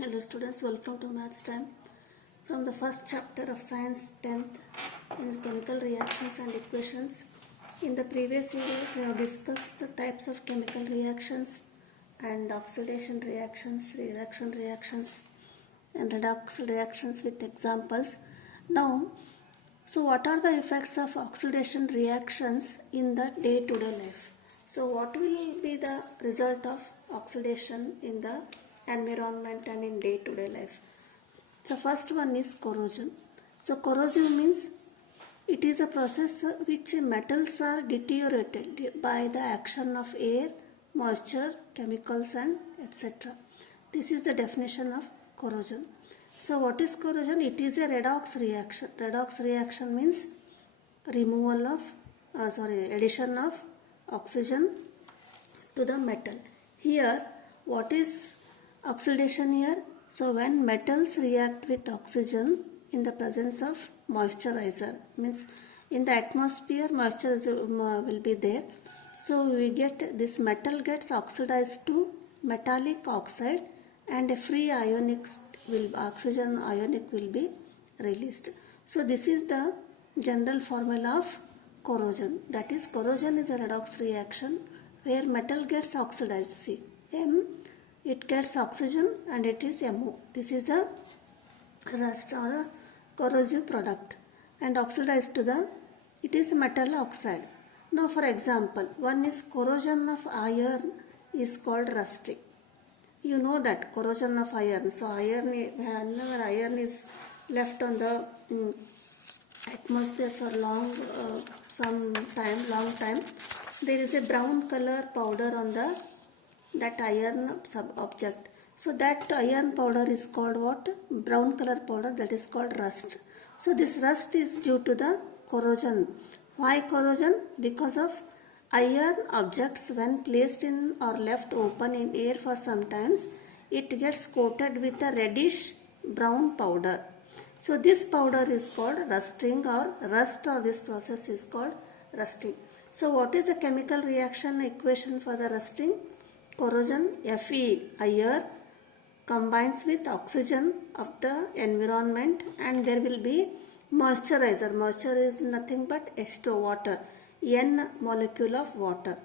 Hello students, welcome to maths time. From the first chapter of science 10th in the chemical reactions and equations. In the previous videos we have discussed the types of chemical reactions and oxidation reactions, reduction reactions and redox reactions with examples. Now, so what are the effects of oxidation reactions in the day-to-day life? So what will be the result of oxidation in the environment and in day-to-day life? So first one is corrosion. So corrosion means it is a process which metals are deteriorated by the action of air, moisture, chemicals and etc. This is the definition of corrosion. So what is corrosion? It is a redox reaction. Redox reaction means removal of addition of oxygen to the metal. Here what is oxidation here? So when metals react with oxygen in the presence of moisturizer, means in the atmosphere moisture will be there. So we get this metal gets oxidized to metallic oxide and a free oxygen ionic will be released. So this is the general formula of corrosion. That is, corrosion is a redox reaction where metal gets oxidized. See, it gets oxygen and it is MO. This is the rust or a corrosive product and oxidized to the, it is metal oxide. Now for example, one is corrosion of iron is called rusting. You know that corrosion of iron. So whenever iron is left on the atmosphere for long time, there is a brown color powder on that iron object. So that iron powder is called what? Brown color powder, that is called rust. So this rust is due to the corrosion. Why corrosion? Because of iron objects when placed in or left open in air for some times, it gets coated with a reddish brown powder. So this powder is called rusting or rust, or this process is called rusting. So what is the chemical reaction equation for the rusting? Corrosion, Fe, iron, combines with oxygen of the environment and there will be moisturizer. Moisture is nothing but H2O, water. N molecule of water.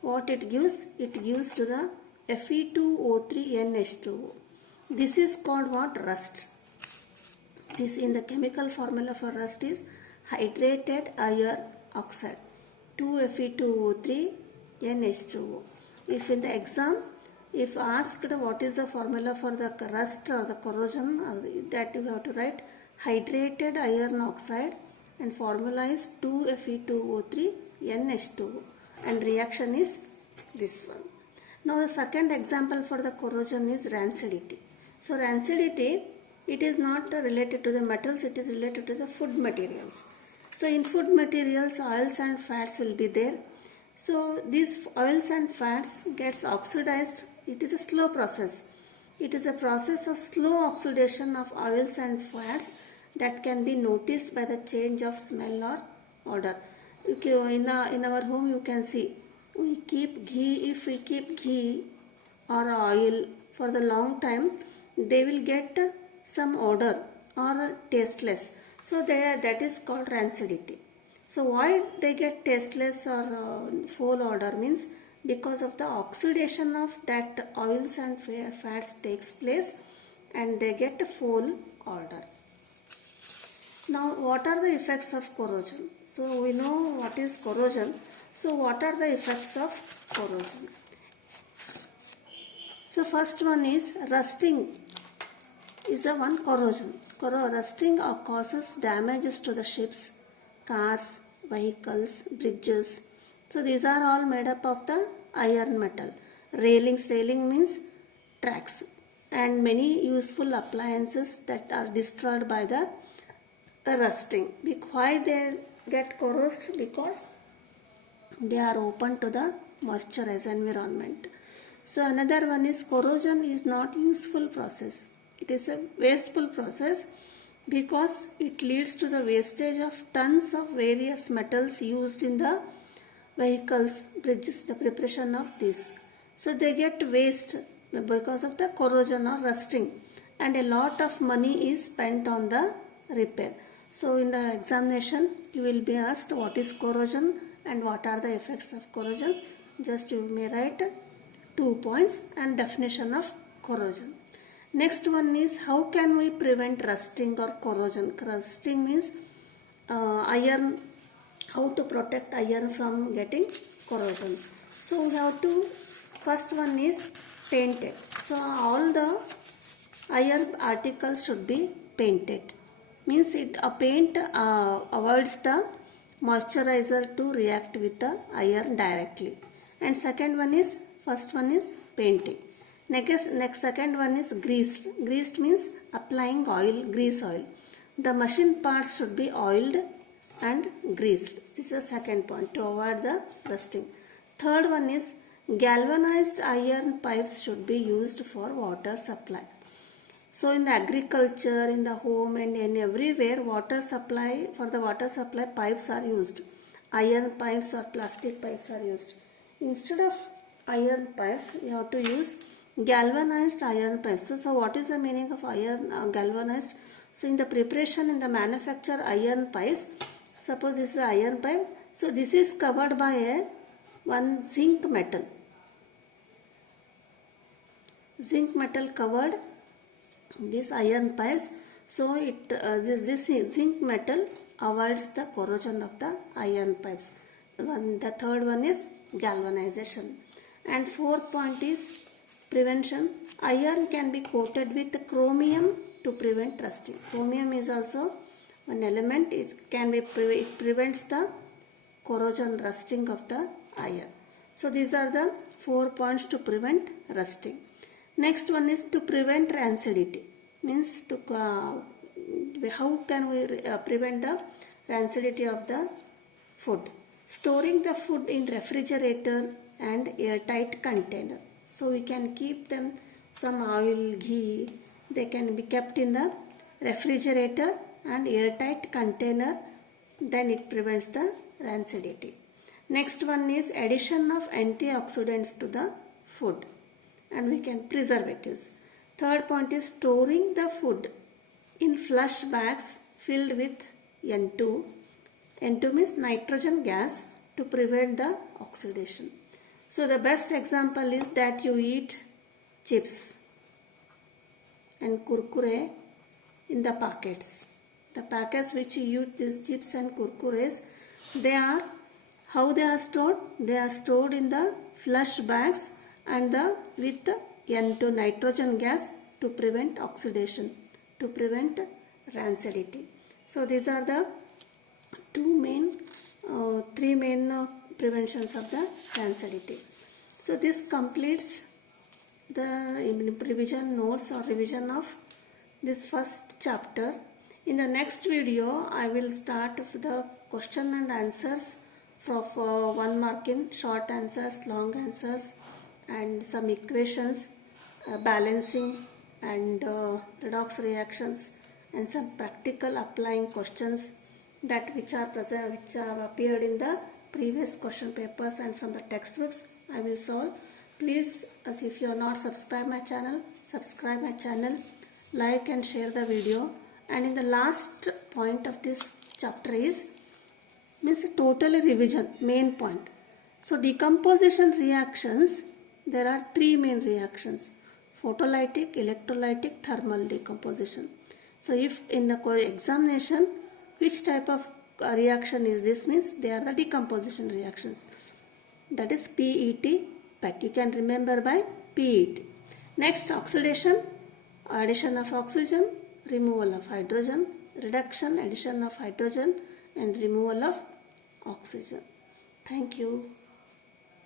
What it gives? It gives to the Fe2O3NH2O. This is called what? Rust. This in the chemical formula for rust is hydrated iron oxide, 2Fe2O3NH2O. If in the exam, if asked what is the formula for the rust or the corrosion, that you have to write hydrated iron oxide and formula is 2Fe2O3NH2O and reaction is this one. Now the second example for the corrosion is rancidity. So rancidity, it is not related to the metals, it is related to the food materials. So in food materials, oils and fats will be there. So these oils and fats gets oxidized. It is a slow process. It is a process of slow oxidation of oils and fats that can be noticed by the change of smell or odor. In our home you can see, we keep ghee. If we keep ghee or oil for the long time, they will get some odor or tasteless. So that is called rancidity. So why they get tasteless or foul odor means because of the oxidation of that oils and fats takes place and they get a foul odor. Now what are the effects of corrosion? So we know what is corrosion. So what are the effects of corrosion? So first one is rusting is a one corrosion. Rusting causes damages to the ships, cars, vehicles, bridges. So these are all made up of the iron metal. Railings, railing means tracks, and many useful appliances that are destroyed by the rusting. Why they get corrosed? Because they are open to the moisturized environment. So another one is corrosion is not useful process. It is a wasteful process because it leads to the wastage of tons of various metals used in the vehicles, bridges, the preparation of this. So they get waste because of the corrosion or rusting, and a lot of money is spent on the repair. So in the examination you will be asked what is corrosion and what are the effects of corrosion. Just you may write 2 points and definition of corrosion. Next one is how can we prevent rusting or corrosion. Rusting means iron, how to protect iron from getting corrosion. So we have to, first one is painted. So all the iron articles should be painted. Means a paint avoids the moisturizer to react with the iron directly. And second one is, first one is painting. Next second one is greased. Greased means applying oil, grease oil. The machine parts should be oiled and greased. This is the second point to avoid the rusting. Third one is galvanized iron pipes should be used for water supply. So in the agriculture, in the home and in everywhere, water supply, for the water supply pipes are used. Iron pipes or plastic pipes are used. Instead of iron pipes, we have to use galvanized iron pipes. So what is the meaning of iron galvanized? So in the preparation, in the manufacture iron pipes, suppose this is an iron pipe. So this is covered by one zinc metal. Zinc metal covered this iron pipes. So this zinc metal avoids the corrosion of the iron pipes. The third one is galvanization. And fourth point is prevention. Iron can be coated with chromium to prevent rusting. Chromium is also one element. It prevents the corrosion, rusting of the iron. So these are the 4 points to prevent rusting. Next one is to prevent rancidity. Means to how can we prevent the rancidity of the food. Storing the food in refrigerator and airtight container. So we can keep them, some oil, ghee, they can be kept in the refrigerator and airtight container, then it prevents the rancidity. Next one is addition of antioxidants to the food, and we can preservatives. Third point is storing the food in flush bags filled with N2. N2 means nitrogen gas, to prevent the oxidation. So the best example is that you eat chips and kurkure in the packets. The packets which you eat these chips and kurkures, they are, how they are stored? They are stored in the flush bags and with N2 nitrogen gas to prevent oxidation, to prevent rancidity. So these are the three main preventions of the rancidity. So this completes the revision notes or revision of this first chapter. In the next video, I will start with the question and answers for 1 mark in short answers, long answers, and some equations, balancing and redox reactions, and some practical applying questions that which have appeared in the previous question papers and from the textbooks. I will solve. Please, as if you are not subscribed my channel, subscribe my channel, like and share the video. And in the last point of this chapter is means total revision, main point. So decomposition reactions, there are 3 main reactions: photolytic, electrolytic, thermal decomposition. So if in the examination, which type of reaction is this, means they are the decomposition reactions. That is PET, PET. You can remember by PET. Next, oxidation, addition of oxygen, removal of hydrogen, reduction, addition of hydrogen, and removal of oxygen. Thank you.